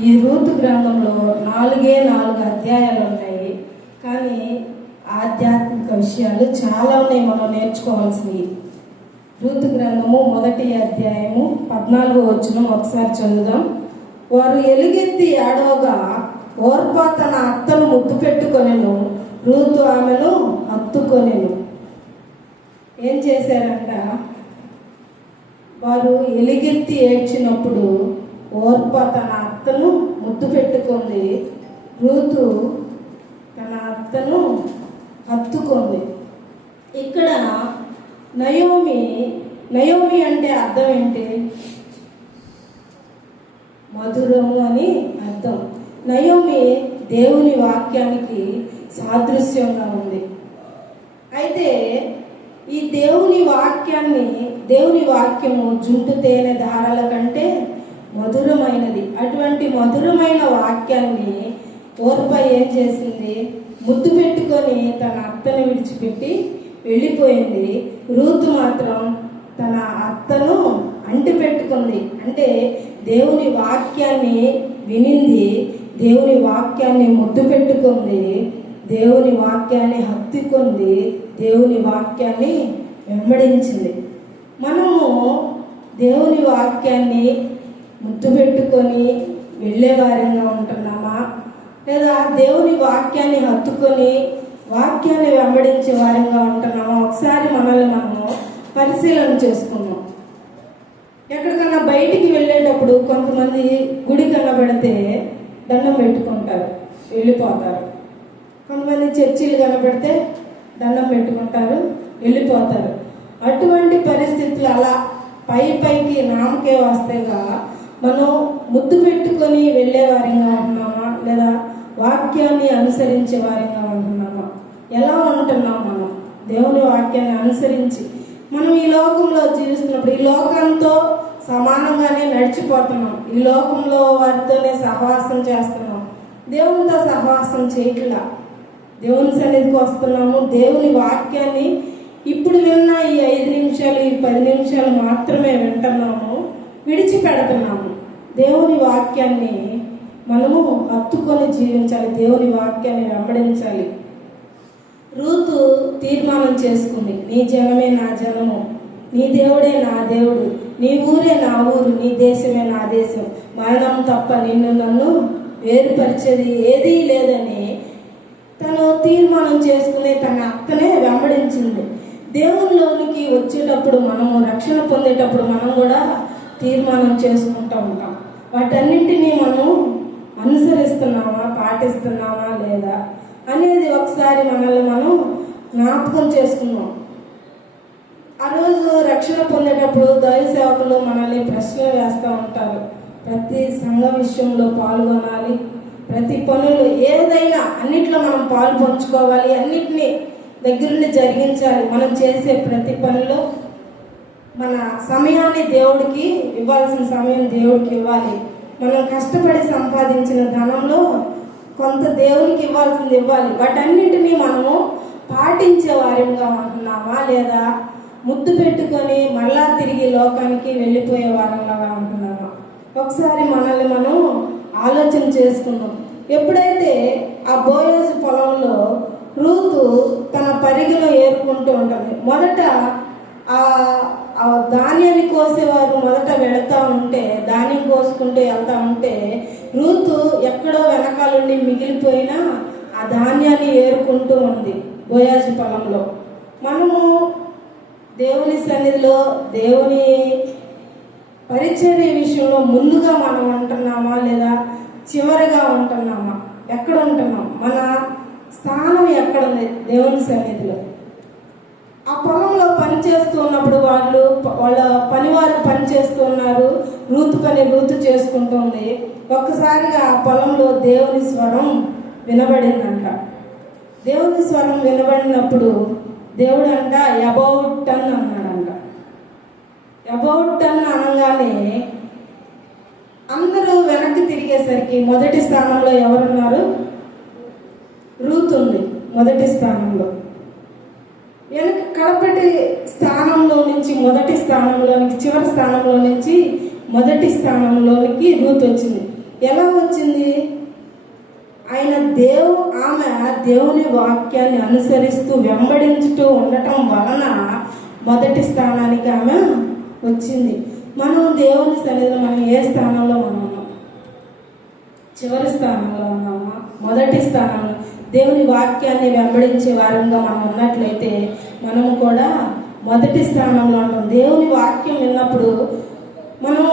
ఈ రూతు గ్రంథంలో 4 అధ్యాయాలు ఉన్నాయి. కానీ ఆధ్యాత్మిక విషయాలు చాలా ఉన్నాయి మనం నేర్చుకోవాల్సినవి. రూతు గ్రంథము 1 అధ్యాయము 14 వచనం ఒకసారి చదువుదాం. వారు ఎలుగెత్తి ఏడవగా ఓర్పా తన అత్తను ముద్దు పెట్టుకొనెను, రూతు ఆమెను హత్తుకొనెను. ఏం చేశారంట? వారు ఎలుగెత్తి ఏడ్చినప్పుడు ఓర్పా తన అత్తను ముద్దు పెట్టుకుంది, రూతు తన అత్తను హత్తుకుంది. ఇక్కడ నయోమి అంటే అర్థం ఏంటి? మధురము అని అర్థం. నయోమి దేవుని వాక్యానికి సాదృశ్యంగా ఉంది. అయితే ఈ దేవుని వాక్యము జుంటు తేనె ధారల కంటే మధురమైనది. అటువంటి మధురమైన వాక్యాన్ని ఓర్ప ఏం చేసింది? ముద్దు పెట్టుకొని తన అత్తను విడిచిపెట్టి వెళ్ళిపోయింది. రూతు మాత్రం తన అత్తను అంటి పెట్టుకుంది. అంటే దేవుని వాక్యాన్ని వినింది, దేవుని వాక్యాన్ని ముద్దు పెట్టుకుంది, దేవుని వాక్యాన్ని హత్తుకుంది, దేవుని వాక్యాన్ని వెంబడించింది. మనము దేవుని వాక్యాన్ని ముద్దు పెట్టుకొని వెళ్ళేవారంగా ఉంటున్నామా, లేదా దేవుని వాక్యాన్ని హత్తుకొని వాక్యాన్ని వెంబడించే వారంగా ఉంటున్నామా? ఒకసారి మనల్ని మనము పరిశీలన చేసుకున్నాం. ఎక్కడికన్నా బయటికి వెళ్ళేటప్పుడు కొంతమంది గుడి కనబడితే దండం పెట్టుకుంటారు, వెళ్ళిపోతారు. కొంతమంది చర్చిలు కనబడితే దండం పెట్టుకుంటారు, వెళ్ళిపోతారు. అటువంటి పరిస్థితులు అలా పైకి నామకే వస్తేగా మనం ముద్దు పెట్టుకొని వెళ్ళే వారిగా ఉంటున్నామా, లేదా వాక్యాన్ని అనుసరించే వారిగా ఉంటున్నామా? ఎలా ఉంటున్నాం మనం? దేవుని వాక్యాన్ని అనుసరించి మనం ఈ లోకంలో జీవిస్తున్నప్పుడు ఈ లోకంతో సమానంగానే నడిచిపోతున్నాం. ఈ లోకంలో వారితోనే సహవాసం చేస్తున్నాం, దేవునితో సహవాసం చేయట్లా. దేవుని సన్నిధికి వస్తున్నాము, దేవుని వాక్యాన్ని ఇప్పుడు విన్న ఈ 5 నిమిషాలు, ఈ 10 నిమిషాలు మాత్రమే వింటున్నాము, విడిచిపెడుతున్నాము. దేవుని వాక్యాన్ని మనము హత్తుకొని జీవించాలి, దేవుని వాక్యాన్ని వెంబడించాలి. రూతు తీర్మానం చేసుకుంది, నీ జనమే నా జనము, నీ దేవుడే నా దేవుడు, నీ ఊరే నా ఊరు, నీ దేశమే నా దేశం, మరణం తప్ప నన్ను వేరుపరిచేది ఏదీ లేదని తను తీర్మానం చేసుకుని తన అత్తనే వెంబడించింది. దేవునిలోనికి వచ్చేటప్పుడు మనము రక్షణ పొందేటప్పుడు మనం కూడా తీర్మానం చేసుకుంటూ ఉంటాం. వాటన్నింటినీ మనం అనుసరిస్తున్నామా, పాటిస్తున్నామా లేదా అనేది ఒకసారి మనల్ని మనం జ్ఞాపకం చేసుకున్నాం. ఆ రోజు రక్షణ పొందేటప్పుడు దైవ సేవకులు మనల్ని ప్రశ్నలు వేస్తూ ఉంటారు. ప్రతి సంఘ విషయంలో పాల్గొనాలి, ప్రతి పనులు ఏదైనా అన్నిట్లో మనం పాలు పంచుకోవాలి, అన్నిటినీ దగ్గరుండి జరిగించాలి. మనం చేసే ప్రతి పనిలో మన సమయాన్ని దేవుడికి ఇవ్వాల్సిన సమయం దేవుడికి ఇవ్వాలి. మనం కష్టపడి సంపాదించిన ధనంలో కొంత దేవునికి ఇవ్వాల్సింది ఇవ్వాలి. వాటన్నింటినీ మనము పాటించే వారంగా ఉంటున్నామా, లేదా ముద్దు పెట్టుకొని మళ్ళా తిరిగి లోకానికి వెళ్ళిపోయే వారంలాగా ఉంటున్నామా? ఒకసారి మనల్ని మనం ఆలోచన చేసుకుందాం. ఎప్పుడైతే ఆ బోయజు పొలంలో రూతు తన పరిగిలో ఏరుకుంటూ ఉంటుంది, మొదట ఆ ధాన్యాన్ని కోసేవారు మొదట వెళతా ఉంటే, ధాన్యం కోసుకుంటూ వెళ్తా ఉంటే రూతు ఎక్కడో వెనకాలండి మిగిలిపోయినా ఆ ధాన్యాన్ని ఏరుకుంటూ ఉంది బోయాజు పొలంలో. మనము దేవుని సన్నిధిలో దేవుని పరిచర్య విషయంలో ముందుగా మనం ఉంటున్నామా, లేదా చివరిగా ఉంటున్నామా? ఎక్కడ ఉంటున్నాం? మన స్థానం ఎక్కడ ఉంది దేవుని సన్నిధిలో? ఆ పొలంలో పని చేస్తూ ఉన్నప్పుడు వాళ్ళ పనివారు పని చేస్తూ ఉన్నారు, రూతు చేసుకుంటుంది. ఒక్కసారిగా ఆ పొలంలో దేవుని స్వరం వినబడిందంట. దేవుని స్వరం వినబడినప్పుడు దేవుడు అంట అబౌట్ టన్ అన్నాడంట. అబౌట్ టన్ అనగానే అందరూ వెనక్కి తిరిగేసరికి మొదటి స్థానంలో ఎవరున్నారు? రూతు ఉంది మొదటి స్థానంలో. వెనక కడపటి స్థానంలో నుంచి మొదటి స్థానంలోనికి, చివరి స్థానంలో నుంచి మొదటి స్థానంలోనికి రూతు వచ్చింది. ఎలా వచ్చింది? ఆమె దేవుని వాక్యాన్ని అనుసరిస్తూ వెంబడించుతూ ఉండటం వలన మొదటి స్థానానికి ఆమె వచ్చింది. మనం దేవుని సన్నిధిలో మనం ఏ స్థానంలో ఉన్నామా? చివరి స్థానంలో ఉన్నామా? మొదటి స్థానంలో దేవుని వాక్యాన్ని వెంబడించే వారంగా మనం ఉన్నట్లయితే మనము కూడా మొదటి స్థానంలో ఉంటాం. దేవుని వాక్యం విన్నప్పుడు మనం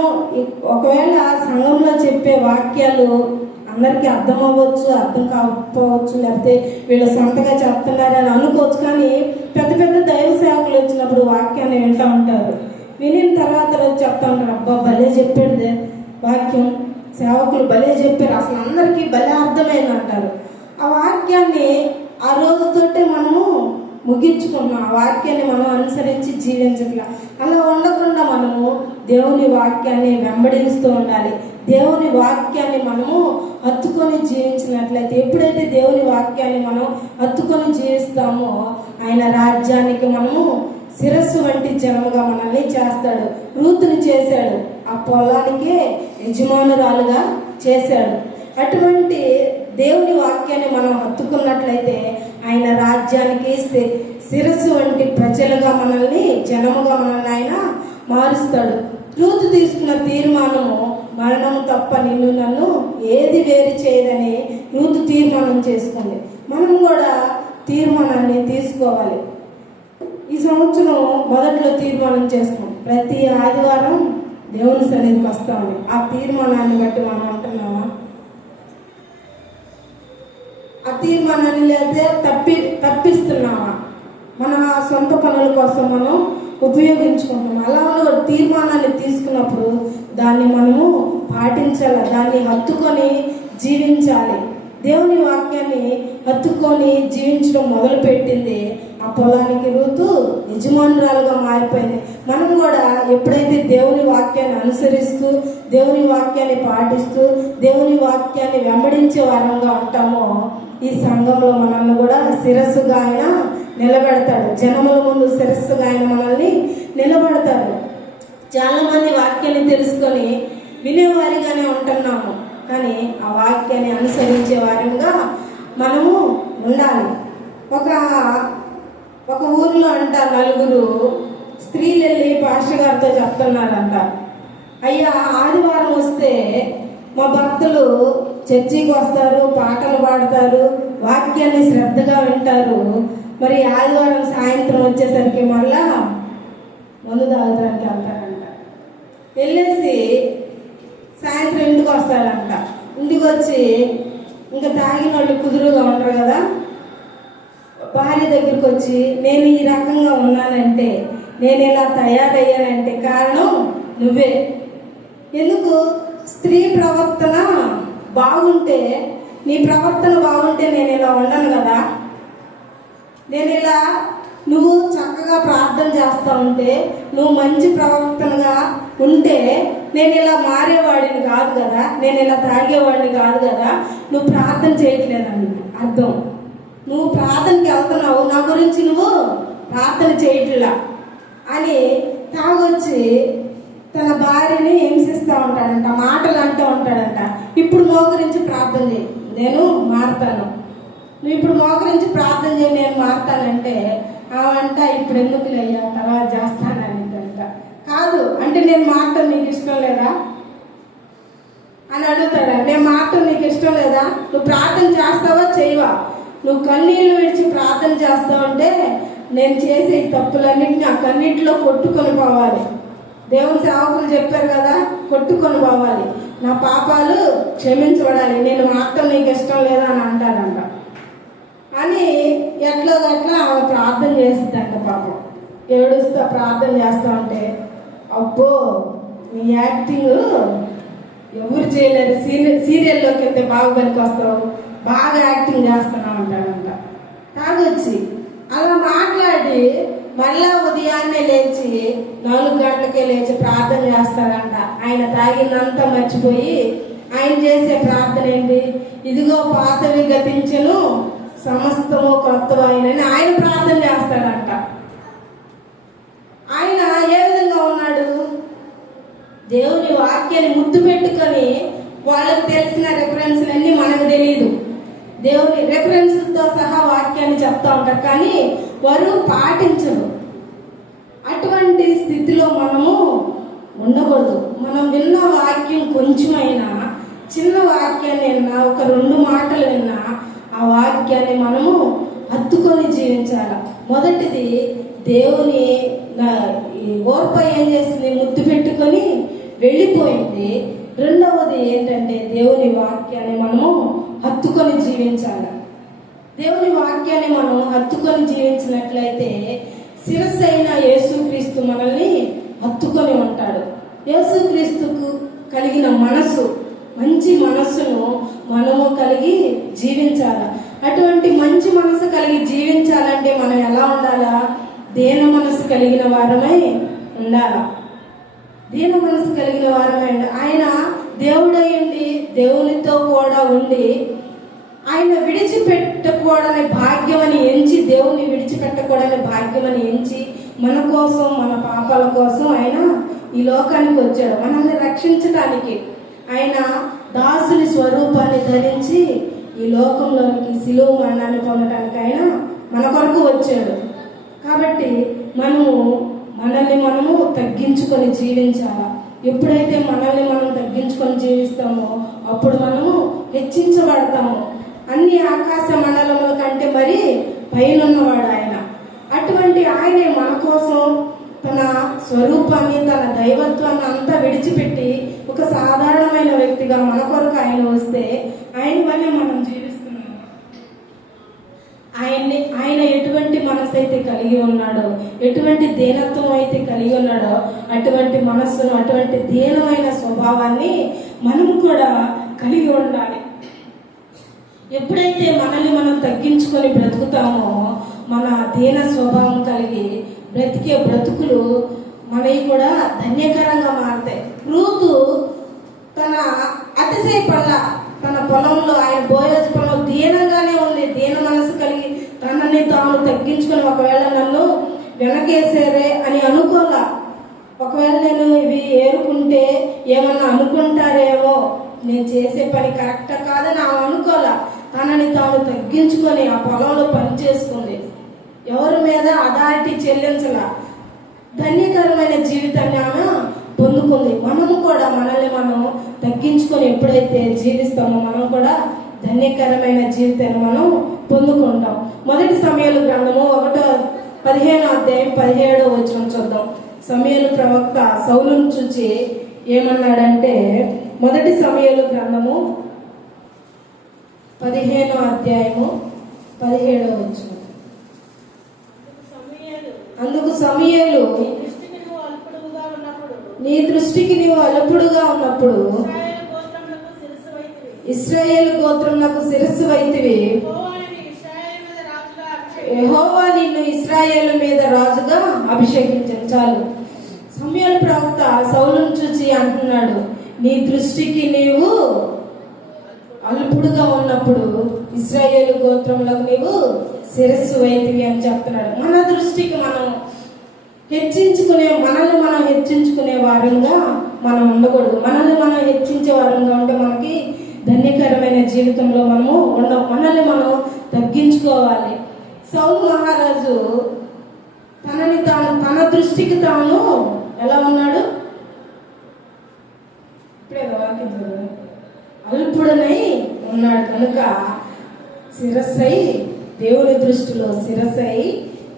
ఒకవేళ సంఘంలో చెప్పే వాక్యాలు అందరికీ అర్థం అవ్వచ్చు, అర్థం కాకపోవచ్చు, లేకపోతే వీళ్ళు సొంతగా చెప్తున్నారని అనుకోవచ్చు. కానీ పెద్ద పెద్ద దైవ సేవకులు వచ్చినప్పుడు వాక్యాన్ని వింటూ ఉంటారు. వినిన తర్వాత రోజు చెప్తా ఉంటారు, అబ్బా భలే చెప్పాడు వాక్యం, సేవకులు భలే చెప్పారు, అసలు అందరికీ భలే అర్థమైంది అంటారు. ఆ వాక్యాన్ని ఆ రోజుతోటే మనము ముగించుకున్నాం. ఆ వాక్యాన్ని మనం అనుసరించి జీవించట్లా. అలా ఉండకుండా మనము దేవుని వాక్యాన్ని వెంబడిస్తూ ఉండాలి. దేవుని వాక్యాన్ని మనము హత్తుకొని జీవించినట్లయితే, ఎప్పుడైతే దేవుని వాక్యాన్ని మనం హత్తుకొని జీవిస్తామో ఆయన రాజ్యానికి మనము శిరస్సు వంటి జనముగా మనల్ని చేస్తాడు. రూతుని చేశాడు, ఆ పొలానికే యజమానురాలుగా చేశాడు. అటువంటి దేవుని వాక్యాన్ని మనం హత్తుకున్నట్లయితే ఆయన రాజ్యానికి శిరస్సు వంటి ప్రజలుగా మనల్ని, జనముగా మనల్ని ఆయన మారుస్తాడు. రూతు తీసుకున్న తీర్మానము మరణం తప్ప నిన్ను నన్ను ఏది వేరు చేయదని రూతు తీర్మానం చేసుకుంది. మనం కూడా తీర్మానాన్ని తీసుకోవాలి. ఈ సంవత్సరం మొదట్లో తీర్మానం చేసుకున్నాం, ప్రతి ఆదివారం దేవుని సన్నిధికి వస్తామని. ఆ తీర్మానాన్ని బట్టి మనం అంటున్నామా? ఆ తీర్మానాన్ని లేదా తప్పిస్తున్నామా? మన సొంత పనుల కోసం మనం ఉపయోగించుకుంటున్నాం. అలా ఉన్న తీర్మానాన్ని తీసుకున్నప్పుడు దాన్ని మనము పాటించాలి, దాన్ని హత్తుకొని జీవించాలి. దేవుని వాక్యాన్ని హత్తుకొని జీవించడం మొదలుపెట్టింది. ఆ పొలానికి రూతు యజమానురాలుగా మారిపోయింది. మనం కూడా ఎప్పుడైతే దేవుని వాక్యాన్ని అనుసరిస్తూ, దేవుని వాక్యాన్ని పాటిస్తూ, దేవుని వాక్యాన్ని వెంబడించే వారంగా ఉంటామో ఈ సంఘంలో మనల్ని కూడా శిరస్సుగా ఆయన నిలబెడతాడు. జనముల ముందు శిరస్సుగా ఆయన మనల్ని నిలబెడతాడు. చాలా మంది వాక్యాన్ని తెలుసుకొని వినేవారిగానే ఉంటున్నాము, కానీ ఆ వాక్యాన్ని అనుసరించే వారంగా మనము ఉండాలి. ఒక ఊర్లో అంట నలుగురు స్త్రీలు వెళ్ళి పాస్టర్ గారితో చెప్తున్నారంట, అయ్యా ఆదివారం వస్తే మా భక్తులు చర్చికి వస్తారు, పాటలు పాడతారు, వాక్యాన్ని శ్రద్ధగా వింటారు, మరి ఆదివారం సాయంత్రం వచ్చేసరికి మళ్ళా మందు తాగడానికి వెళ్తారంట. వెళ్ళేసి సాయంత్రం ఇంటికి వస్తారంట. ఇంటికి వచ్చి ఇంకా తాగిన వాళ్ళు కుదురుగా ఉంటారు కదా, భార్య దగ్గరికి వచ్చి నేను ఈ రకంగా ఉన్నానంటే, నేను ఇలా తయారయ్యానంటే కారణం నువ్వే. ఎందుకు? స్త్రీ ప్రవర్తన బాగుంటే, నీ ప్రవర్తన బాగుంటే నేను ఇలా ఉండను కదా. నువ్వు చక్కగా ప్రార్థన చేస్తూ ఉంటే, నువ్వు మంచి ప్రవర్తనగా ఉంటే నేను ఇలా మారేవాడిని కాదు కదా, నేను ఇలా తాగేవాడిని కాదు కదా. నువ్వు ప్రార్థన చేయట్లేదని అర్థం. నువ్వు ప్రార్థనకి వెళ్తున్నావు, నా గురించి నువ్వు ప్రార్థన చేయట్లా అని తాగొచ్చి తన భార్యని హింసిస్తూ ఉంటాడంట, మాటలు అంటూ ఉంటాడంట. ఇప్పుడు మోకరించి ప్రార్థన చేయి, నేను మారుతాను. నువ్వు ఇప్పుడు మోకరించి ప్రార్థన చేయి, నేను మారుతానంటే ఆవంట ఇప్పుడు ఎందుకు లేయ్యా, తర్వాత చేస్తానంట. కాదు అంటే నేను మారటం నీకు ఇష్టం లేదా అని అడుగుతాడా? నేను మారటం నీకు ఇష్టం లేదా? నువ్వు ప్రార్థన చేస్తావా చేయవా? నువ్వు కన్నీళ్ళు విడిచి ప్రార్థన చేస్తావంటే నేను చేసే తప్పులన్నింటినీ ఆ కన్నీటిలో కొట్టుకొని పోవాలి. దేవుని సేవకులు చెప్పారు కదా, కొట్టుకొని పోవాలి. నా పాపాలు క్షమించబడాలి, నేను మాత్రం నీకు ఇష్టం లేదా అని అంటారంట. అని ఎట్లా ఆమె ప్రార్థన చేస్తుందంట. పాపం ఏడుస్తా ప్రార్థన చేస్తా ఉంటే, అబ్బో నీ యాక్టింగ్ ఎవరు చేయలేరు, సీరియల్లోకి వెళ్తే బాగా పనికి వస్తావు, బాగా యాక్టింగ్ చేస్తున్నావు అంటాడంట. తాగొచ్చి అలా మాట్లాడి మళ్ళా ఉదయాన్నే లేచి 4 గంటలకే లేచి ప్రార్థన చేస్తాడంట. ఆయన తాగినంతా మర్చిపోయి ఆయన చేసే ప్రార్థన ఏంటి? ఇదిగో పాతవి గతించెను, సమస్తము కొత్తవైనని ఆయన ప్రార్థన చేస్తాడంట. ఆయన ఏ విధంగా ఉన్నాడు? దేవుని వాక్యాన్ని ముద్దు పెట్టుకొని వాళ్ళకి తెలిసిన రెఫరెన్స్లు అన్ని మనకు తెలియదు. దేవుని రెఫరెన్స్లతో సహా వాక్యాన్ని చెప్తా ఉంటారు, కానీ వారు పాటించరు. అటువంటి స్థితిలో మనము ఉండకూడదు. మనం విన్న వాక్యం కొంచెమైనా, చిన్న వాక్యాన్ని విన్నా, ఒక 2 మాటలు విన్నా, ఆ వాక్యాన్ని మనము హత్తుకొని జీవించాలి. మొదటిది దేవుని ఓర్ప ఏం చేసింది, ముద్దు పెట్టుకొని వెళ్ళిపోయింది. రెండవది ఏంటంటే దేవుని వాక్యాన్ని మనము హత్తుకొని జీవించాలి. దేవుని వాక్యాన్ని మనం హత్తుకొని జీవించినట్లయితే శిరస్సు అయిన యేసుక్రీస్తు మనల్ని హత్తుకొని ఉంటాడు. యేసుక్రీస్తుకు కలిగిన మనసు, మంచి మనస్సును మనము కలిగి జీవించాలి. అటువంటి మంచి మనసు కలిగి జీవించాలంటే మనం ఎలా ఉండాలా? దీన మనసు కలిగిన వారమై ఉండాలి. దీన మనసు కలిగిన వారమై ఆయన దేవుడయ్యండి, దేవునితో కూడా ఉండి ఆయన విడిచిపెట్టకూడని భాగ్యమని ఎంచి, దేవుని విడిచిపెట్టకూడని భాగ్యమని ఎంచి మన కోసం, మన పాపాల కోసం ఆయన ఈ లోకానికి వచ్చాడు. మనల్ని రక్షించడానికి ఆయన దాసుని స్వరూపాన్ని ధరించి ఈ లోకంలోనికి శిలువ మరణాన్ని పొందడానికి ఆయన మన కొరకు వచ్చాడు. కాబట్టి మనము తగ్గించుకొని జీవించాలి. ఎప్పుడైతే మనల్ని మనం తగ్గించుకొని జీవిస్తామో అప్పుడు మనము హెచ్చించబడతాము. అన్ని ఆకాశ మండలముల కంటే మరి పైనున్నవాడు ఆయన. అటువంటి ఆయనే మన కోసం తన స్వరూపాన్ని, తన దైవత్వాన్ని అంతా విడిచిపెట్టి ఒక సాధారణమైన వ్యక్తిగా మన కొరకు ఆయన వస్తే ఆయన వల్లే మనం జీవిస్తున్నాం. ఆయన ఎటువంటి మనసు అయితే కలిగి ఉన్నాడో, ఎటువంటి దీనత్వం అయితే కలిగి ఉన్నాడో, అటువంటి మనస్సును, అటువంటి దీనమైన స్వభావాన్ని మనం కూడా కలిగి ఉండాలి. ఎప్పుడైతే మనల్ని మనం తగ్గించుకొని బ్రతుకుతామో, మన దీన స్వభావం కలిగి బ్రతికే బ్రతుకులు మనవి కూడా ధన్యకరంగా మారుతాయి. రూతు తన అతిశయపల్ల, తన పొలంలో, ఆయన బోయజు పొలంలో దీనంగానే ఉంది. దీన మనసు కలిగి తనని తాను తగ్గించుకొని, ఒకవేళ నన్ను వెనకేసారే అని అనుకోలా, ఒకవేళ నేను ఇవి ఏరుకుంటే ఏమన్నా అనుకుంటారేమో, నేను చేసే పని కరెక్టా కాదని ఆమె అనుకోలా. తనని తాను తగ్గించుకొని ఆ పొలంలో పని చేసుకుంది. ఎవరి మీద అథారిటీ చెల్లించలా. ధన్యకరమైన జీవితాన్ని ఆమె పొందుకుంది. మనము కూడా మనల్ని మనం తగ్గించుకొని ఎప్పుడైతే జీవిస్తామో మనం కూడా ధన్యకరమైన జీవితాన్ని మనం పొందుకుంటాం. మొదటి సమూయేలు గ్రంథము 15:17 చూద్దాం. సమూయేలు ప్రవక్త సౌలును చూచి ఏమన్నాడంటే, మొదటి సమూయేలు గ్రంథము 15:17 అందుకు సమూయేలు, నీ దృష్టికి నీవు అల్పుడుగా ఉన్నప్పుడు ఇశ్రాయేలు గోత్రములకు శిరస్సు వైతివి, యెహోవా నిన్ను ఇశ్రాయేలు మీద రాజుగా అభిషేకించాను. చాలు. సమూయేలు ప్రవక్త సౌలును చూచి అంటున్నాడు, నీ దృష్టికి నీవు అల్పుడుగా ఉన్నప్పుడు ఇశ్రాయేలు గోత్రములకు నీవు శిరస్సు వైతివి అని చెప్తున్నాడు. మన దృష్టికి మనం మనల్ని మనం హెచ్చించుకునే వారంగా మనం ఉండకూడదు. మనల్ని మనం హెచ్చించే వారంగా ఉంటే మనకి ధన్యకరమైన జీవితంలో మనము ఉండం. మనల్ని మనం తగ్గించుకోవాలి. సౌలు మహారాజు తన దృష్టికి తాను ఎలా ఉన్నాడు? ఇప్పుడే వాక్యం అల్పుడనై ఉన్నాడు కనుక శిరస్సై, దేవుని దృష్టిలో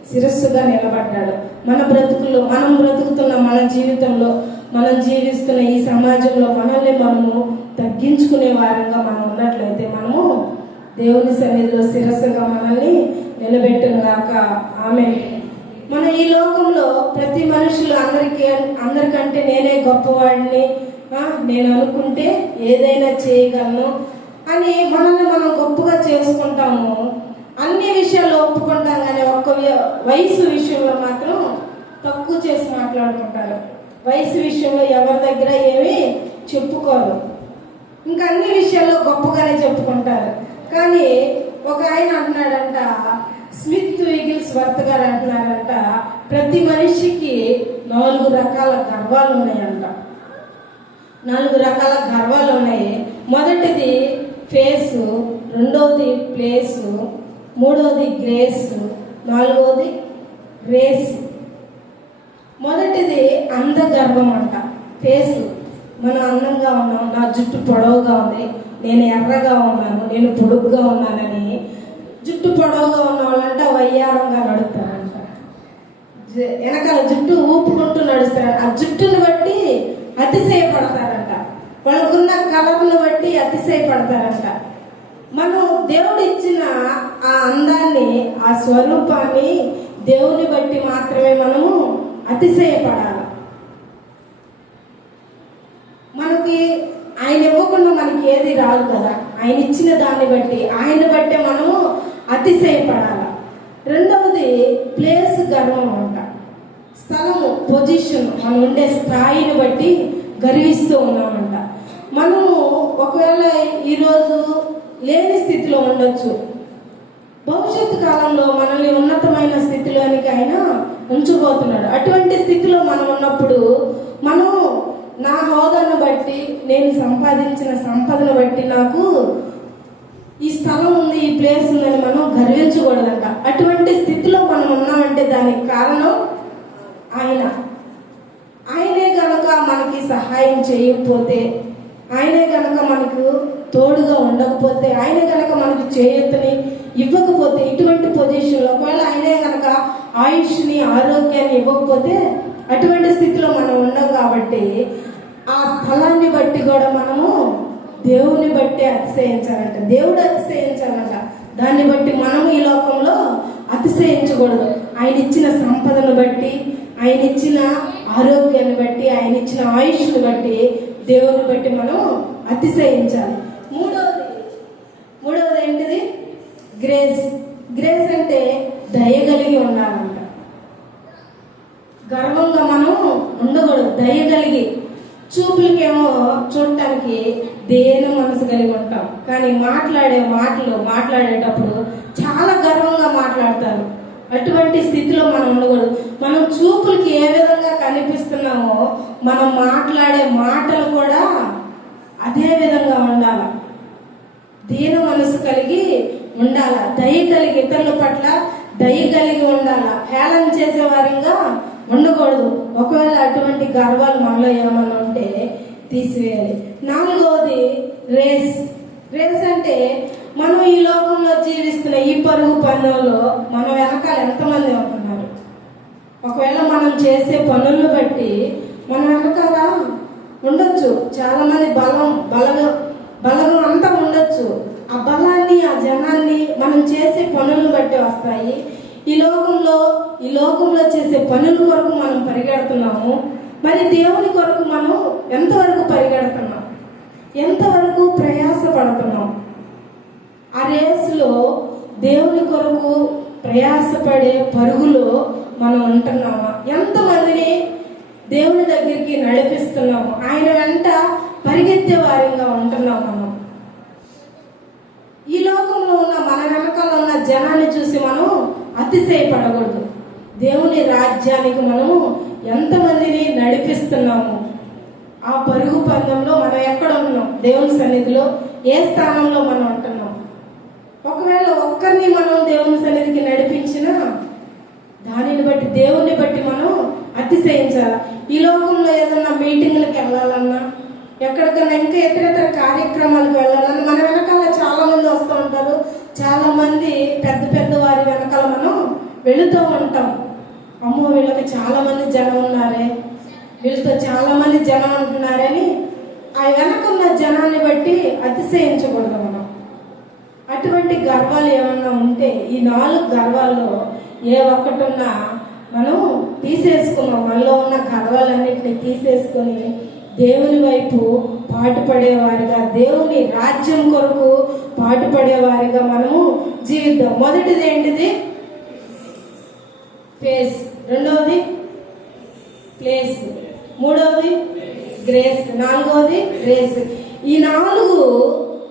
శిరస్సుగా నిలబడ్డాడు. మన బ్రతుకుల్లో, మనం బ్రతుకుతున్న మన జీవితంలో, మనం జీవిస్తున్న ఈ సమాజంలో మనల్ని మనము తగ్గించుకునే వారంగా మనం ఉన్నట్లయితే మనము దేవుని సన్నిధిలో శిరస్సుగా మనల్ని నిలబెట్టుగాక. ఆమేన్. మన ఈ లోకంలో ప్రతి మనుషులు అందరికంటే నేనే గొప్పవాడిని, నేను అనుకుంటే ఏదైనా చేయగలను అని మనల్ని మనం గొప్పగా చేసుకుంటాము. అన్ని విషయాల్లో ఒప్పుకుంటాం, కానీ ఒక్క వయసు విషయంలో మాత్రం తక్కువ చేసి మాట్లాడుకుంటారు. వయసు విషయంలో ఎవరి దగ్గర ఏమీ చెప్పుకోరు. ఇంకా అన్ని విషయాల్లో గొప్పగానే చెప్పుకుంటారు. కానీ ఒక ఆయన అంటున్నాడంట, స్మిత్ విగిల్స్ వర్త్ గారు అంటున్నారంట, ప్రతి మనిషికి 4 రకాల గర్వాలు ఉన్నాయంట. 4 రకాల గర్వాలు ఉన్నాయి. మొదటిది ఫేసు, రెండవది ప్లేసు, మూడవది గ్రేసు, నాలుగవది రేసు. మొదటిది అందగర్వం అంట. ఫేసు, మనం అందంగా ఉన్నాం, నా జుట్టు పొడవుగా ఉంది, నేను ఎర్రగా ఉన్నాను, నేను పొడుగ్గా ఉన్నానని జుట్టు పొడవుగా ఉన్న వాళ్ళంట వయ్యారంగా నడుస్తారంట. వెనకాల జుట్టు ఊపుకుంటూ నడుస్తారు. ఆ జుట్టును బట్టి అతిశయపడతారంట, వాళ్ళకున్న కలర్ను బట్టి అతిశయపడతారంట. మనం దేవుడు ఇచ్చిన ఆ అందాన్ని, ఆ స్వరూపాన్ని దేవుని బట్టి మాత్రమే మనము అతిశయపడాలి. మనకి ఆయన ఇవ్వకుండా మనకి ఏది రాదు కదా. ఆయన ఇచ్చిన దాన్ని బట్టి, ఆయన బట్టే మనము అతిశయపడాలి. రెండవది ప్లేస్ గర్వం అంట. స్థలము, పొజిషన్, మనం ఉండే స్థాయిని బట్టి గర్విస్తూ ఉన్నామంట. మనము ఒకవేళ ఈరోజు లేని స్థితిలో ఉండొచ్చు, భవిష్యత్తు కాలంలో మనల్ని ఉన్నతమైన స్థితిలోనికి ఆయన ఉంచబోతున్నాడు. అటువంటి స్థితిలో మనం ఉన్నప్పుడు మనం నా హోదాను బట్టి, నేను సంపాదించిన సంపదను బట్టి నాకు ఈ స్థలం ఉంది, ఈ ప్లేస్ ఉందని మనం గర్వించకూడదంట. అటువంటి స్థితిలో మనం ఉన్నామంటే దానికి కారణం ఆయనే గనక మనకి సహాయం చేయకపోతే, ఆయనే గనక మనకు తోడుగా ఉండకపోతే, ఆయనే గనక మనకి చేయూతని ఇవ్వకపోతే, ఇటువంటి పొజిషన్లో ఒకవేళ ఆయనే గనక ఆయుష్ని, ఆరోగ్యాన్ని ఇవ్వకపోతే అటువంటి స్థితిలో మనం ఉండం. కాబట్టి ఆ స్థలాన్ని బట్టి కూడా మనము దేవుని బట్టి అతిశయించాలంట. దేవుడు అతిశయించాలంట. దాన్ని బట్టి మనము ఈ లోకంలో అతిశయించకూడదు. ఆయన ఇచ్చిన సంపదను బట్టి, ఆయన ఇచ్చిన ఆరోగ్యాన్ని బట్టి, ఆయన ఇచ్చిన ఆయుష్ను బట్టి, దేవుని బట్టి మనం అతిశయించాలి. మూడవది ఏంటిది? గ్రేస్. గ్రేస్ అంటే దయగలిగి ఉండాలంట. గర్వంగా మనం ఉండకూడదు, దయగలిగి. చూపులకేమో చూడటానికి దేని మనసు కలిగి ఉంటాం, కానీ మాట్లాడేటప్పుడు చాలా గర్వంగా మాట్లాడతారు. అటువంటి స్థితిలో మనం ఉండకూడదు. మనం చూపులకి ఏ విధంగా కనిపిస్తున్నామో మనం మాట్లాడే మాటలు కూడా అదే విధంగా ఉండాలి. దీన మనసు కలిగి ఉండాల, దయ కలిగి, ఇతరుల పట్ల దయ కలిగి ఉండాల. హేళన చేసే వారిగా ఉండకూడదు. ఒకవేళ అటువంటి గర్వాలు మనలో ఏమన్నా ఉంటే తీసివేయాలి. నాలుగవది రేస్. రేస్ అంటే మనం ఈ లోకంలో జీవిస్తున్న ఈ పరుగు పందెంలో మన వెనకాల ఎంతమంది ఉంటున్నారు. ఒకవేళ మనం చేసే పనులను బట్టి మన వెనకాల ఉండొచ్చు చాలా మంది, బలగం అంతా ఉండొచ్చు. ఆ బలాన్ని, ఆ జనాన్ని మనం చేసే పనులను బట్టి వస్తాయి. ఈ లోకంలో చేసే పనుల కొరకు మనం పరిగెడుతున్నాము. మరి దేవుని కొరకు మనం ఎంతవరకు పరిగెడుతున్నాం, ఎంతవరకు ప్రయాసపడుతున్నాం? ఆ రేసులో దేవుని కొరకు ప్రయాసపడే పరుగులో మనం ఉంటున్నామా? ఎంతమందిని దేవుని దగ్గరికి నడిపిస్తున్నాము? ఆయన వెంట పరిగెత్తే వారిగా ఉంటున్నాం మనం. ఈ లోకంలో ఉన్న మన వెనకాల ఉన్న జనాన్ని చూసి మనం అతిశయపడకూడదు. దేవుని రాజ్యానికి మనము ఎంతమందిని నడిపిస్తున్నాము? ఆ పరుగు పందెంలో మనం ఎక్కడ ఉన్నాం? దేవుని సన్నిధిలో ఏ స్థానంలో మనం ఉంటున్నాం? ఒకవేళ ఒక్కరిని మనం దేవుని సన్నిధికి నడిపించినా దానిని బట్టి, దేవుని బట్టి మనం అతిశయించాలి. ఈ లోకంలో ఏదన్నా మీటింగ్లకు వెళ్ళాలన్నా, ఎక్కడికన్నా ఇంకా ఇతర కార్యక్రమాలకు వెళ్ళాలన్నా మన వెనకాల చాలా మంది వస్తూ ఉంటారు. చాలా మంది పెద్ద వారి వెనకాల మనం వెళుతూ ఉంటాం. అమ్మో, వీళ్ళకి చాలా మంది జనం ఉన్నారే, వీళ్ళతో చాలా మంది జనం ఉంటున్నారని ఆ వెనకున్న జనాన్ని బట్టి అతిశయించకూడదు మనం. అటువంటి గర్వాలు ఏమన్నా ఉంటే, ఈ 4 గర్వాల్లో ఏ ఒక్కటున్నా మనం తీసేసుకున్నాం. మనలో ఉన్న గర్వాలన్నింటినీ తీసేసుకొని దేవుని వైపు పాటుపడేవారిగా, దేవుని రాజ్యం కొరకు పాటుపడేవారిగా మనము జీవిద్దాం. మొదటిది ఏంటిది? ఫేస్. రెండవది ప్లేస్. మూడవది గ్రేస్. నాలుగవది రేస్. ఈ 4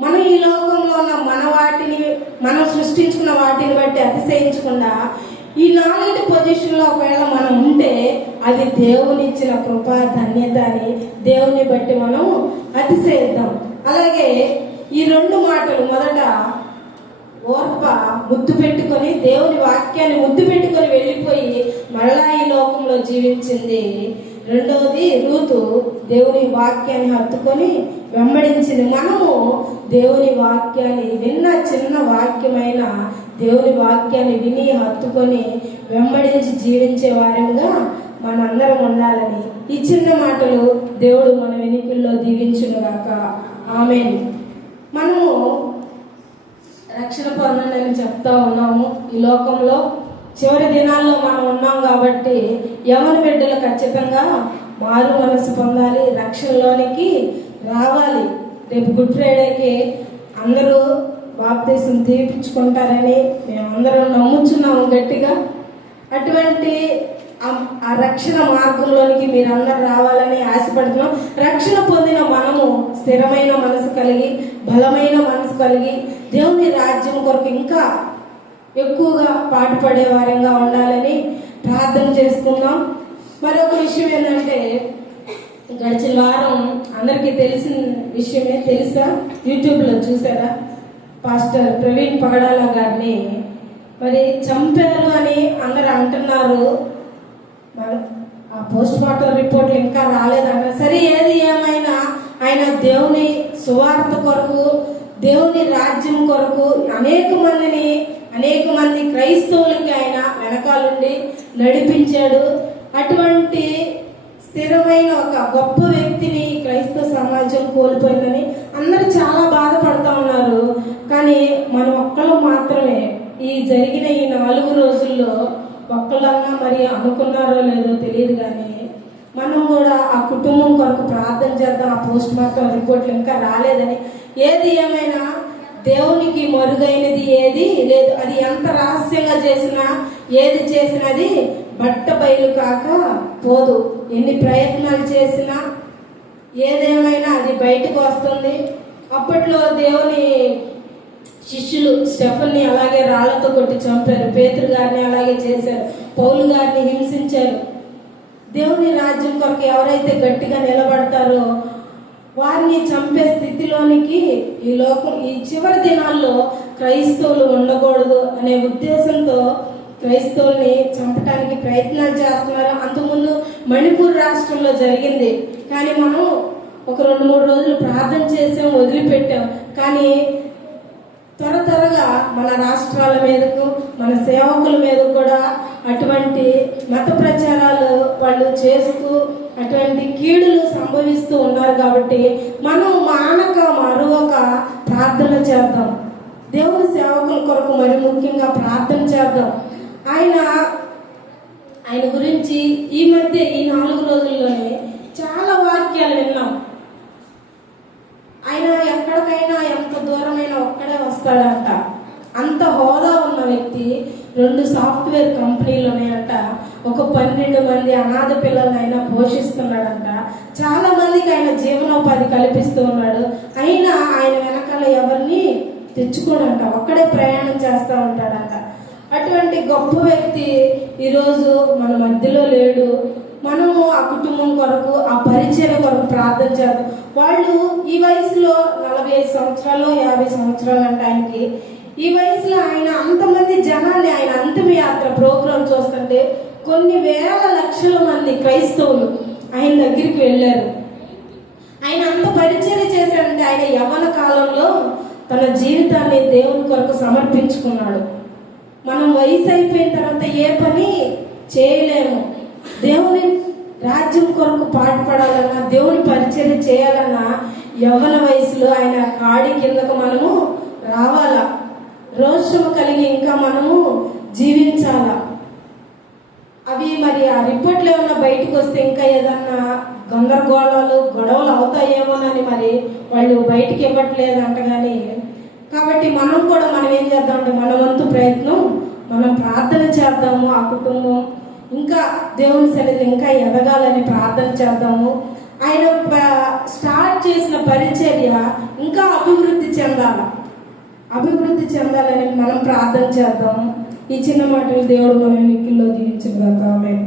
మనం ఈ లోకంలో ఉన్న మనం సృష్టించుకున్న వాటిని బట్టి అతిశయించకుండా ఈ 4 పొజిషన్లో ఒకవేళ మనం ఉంటే అది దేవుని ఇచ్చిన కృప, ధన్యత అని దేవుని బట్టి మనం అతిశయిద్దాం. అలాగే ఈ 2 మాటలు, మొదట ఓర్ప ముద్దు పెట్టుకొని దేవుని వాక్యాన్ని ముద్దు పెట్టుకొని వెళ్ళిపోయి మరలా ఈ లోకంలో జీవించింది. రెండవది రూతు దేవుని వాక్యాన్ని హత్తుకొని వెంబడించింది. మనము దేవుని వాక్యాన్ని విన్న చిన్న వాక్యమైన దేవుని వాక్యాన్ని విని హత్తుకొని వెంబడించి జీవించే వారంగా మనందరం ఉండాలని ఈ చిన్న మాటలు దేవుడు మన వెనుకల్లో దీవించునుగాక. ఆమేన్. మనము రక్షణ పొందండి చెప్తా ఉన్నాము. ఈ లోకంలో చివరి దినాల్లో మనం ఉన్నాం కాబట్టి యవన బిడ్డలు ఖచ్చితంగా మారు మనసు పొందాలి, రక్షణలోనికి రావాలి. రేపు గుడ్ ఫ్రైడేకి అందరూ బాప్తీసం తీపించుకుంటారని మేమందరం నమ్ముచున్నాము గట్టిగా. అటువంటి ఆ రక్షణ మార్గంలోనికి మీరందరూ రావాలని ఆశపడుతున్నాం. రక్షణ పొందిన మనము స్థిరమైన మనసు కలిగి, బలమైన మనసు కలిగి దేవుని రాజ్యం కొరకు ఇంకా ఎక్కువగా పాటుపడే వారంగా ఉండాలని ప్రార్థన చేసుకుందాం. మరొక విషయం ఏంటంటే, గడిచిన వారం అందరికీ తెలిసిన విషయమే, తెలుసా? యూట్యూబ్లో చూసారా? పాస్టర్ ప్రవీణ్ పగడాల గారిని మరి చంపారు అని అందరు అంటున్నారు. ఆ పోస్ట్ మార్టం రిపోర్ట్లు ఇంకా రాలేదంట. సరే, ఏది ఏమైనా ఆయన దేవుని సువార్త కొరకు, దేవుని రాజ్యం కొరకు అనేక మంది క్రైస్తవులకి ఆయన వెనకాలండి నడిపించాడు. అటువంటి స్థిరమైన ఒక గొప్ప వ్యక్తిని క్రైస్తవ సమాజం కోల్పోయిందని అందరూ చాలా బాధపడతా ఉన్నారు. కానీ మనం ఒక్కళ్ళు మాత్రమే ఈ జరిగిన ఈ 4 రోజుల్లో ఒక్కళ్ళన్నా మరి అనుకున్నారో లేదో తెలియదు, కానీ మనం కూడా ఆ కుటుంబం కొరకు ప్రార్థన చేద్దాం. ఆ పోస్ట్ మార్టం రిపోర్ట్లు ఇంకా రాలేదని. ఏది ఏమైనా దేవునికి మరుగైనది ఏది లేదు. అది ఎంత రహస్యంగా చేసినా, ఏది చేసినది బట్ట బయలు కాక పోదు. ఎన్ని ప్రయత్నాలు చేసినా ఏదేమైనా అది బయటకు వస్తుంది. అప్పట్లో దేవుని శిష్యులు స్టెఫన్ని అలాగే రాళ్లతో కొట్టి చంపారు, పేతురు గారిని అలాగే చేశారు, పౌలు గారిని హింసించారు. దేవుని రాజ్యం కొరకు ఎవరైతే గట్టిగా నిలబడతారో వారిని చంపే స్థితిలోనికి ఈ చివరి దినాల్లో క్రైస్తవులు ఉండకూడదు అనే ఉద్దేశంతో క్రైస్తవుల్ని చంపడానికి ప్రయత్నాలు చేస్తున్నారు. అంతకుముందు మణిపూర్ రాష్ట్రంలో జరిగింది, కానీ మనం ఒక 2-3 రోజులు ప్రార్థన చేసాం, వదిలిపెట్టాం. కానీ త్వరగా మన రాష్ట్రాల మీదకు, మన సేవకుల మీద కూడా అటువంటి మత ప్రచారాలు వాళ్ళు చేస్తూ అటువంటి కీడులు సంభవిస్తూ ఉన్నారు. కాబట్టి మనం మరొక ప్రార్థన చేద్దాం. దేవుని సేవకుల కొరకు మరి ముఖ్యంగా ప్రార్థన చేద్దాం. ఆయన గురించి ఈ మధ్య ఈ 4 రోజుల్లోనే చాలా వాక్యాలు విన్నాం. ఆయన ఎక్కడికైనా ఎంత దూరమైనా ఒక్కడే వస్తాడంట. అంత హోదా ఉన్న వ్యక్తి. 2 సాఫ్ట్వేర్ కంపెనీలు ఉన్నాయంట. ఒక 12 మంది అనాథ పిల్లల్ని ఆయన పోషిస్తున్నాడంట. చాలా మందికి ఆయన జీవనోపాధి కల్పిస్తూ ఉన్నాడు. అయినా ఆయన వెనకాల ఎవరిని తెచ్చుకోడంట, ఒక్కడే ప్రయాణం చేస్తూ ఉంటాడంట. అటువంటి గొప్ప వ్యక్తి ఈరోజు మన మధ్యలో లేడు. మనము ఆ కుటుంబం కొరకు, ఆ పరిచర్య కొరకు ప్రార్థన చేద్దాం. వాళ్ళు ఈ వయసులో 45 సంవత్సరాలు 50 సంవత్సరాలు అంటే ఆయనకి, ఈ వయసులో ఆయన అంతమంది జనాన్ని, ఆయన అంతిమయాత్ర ప్రోగ్రాం చూస్తుంటే కొన్ని వేల లక్షల మంది క్రైస్తవులు ఆయన దగ్గరికి వెళ్ళారు. ఆయన అంత పరిచర్య చేశాడంటే ఆయన యవ్వన కాలంలో తన జీవితాన్ని దేవుని కొరకు సమర్పించుకున్నాడు. మనం వయసు అయిపోయిన తర్వాత ఏ పని చేయలేము. దేవుని రాజ్యం కొరకు పాటుపడాలన్నా, దేవుని పరిచర్య చేయాలన్నా యవ్వన వయసులో ఆయన కాడి కిందకు మనము రావాలా, రోషము కలిగి ఇంకా మనము జీవించాలా. అవి మరి ఆ రిపోర్ట్లు ఏమన్నా బయటకు వస్తే ఇంకా ఏదన్నా గందరగోళాలు గొడవలు అవుతాయేమోనని మరి వాళ్ళు బయటికి ఇవ్వట్లేదంట. కానీ కాబట్టి మనం ఏం చేద్దామంటే మన వంతు ప్రయత్నం మనం ప్రార్థన చేద్దాము. ఆ కుటుంబం ఇంకా దేవుని సన్నిధిలో ఇంకా ఎదగాలని ప్రార్థన చేద్దాము. ఆయన స్టార్ట్ చేసిన పరిచర్య ఇంకా అభివృద్ధి చెందాలని మనం ప్రార్థన చేద్దాము. ఈ చిన్న మాటలు దేవుడు మన వెనుకల్లో దీవించుగాక. ఆమేన్.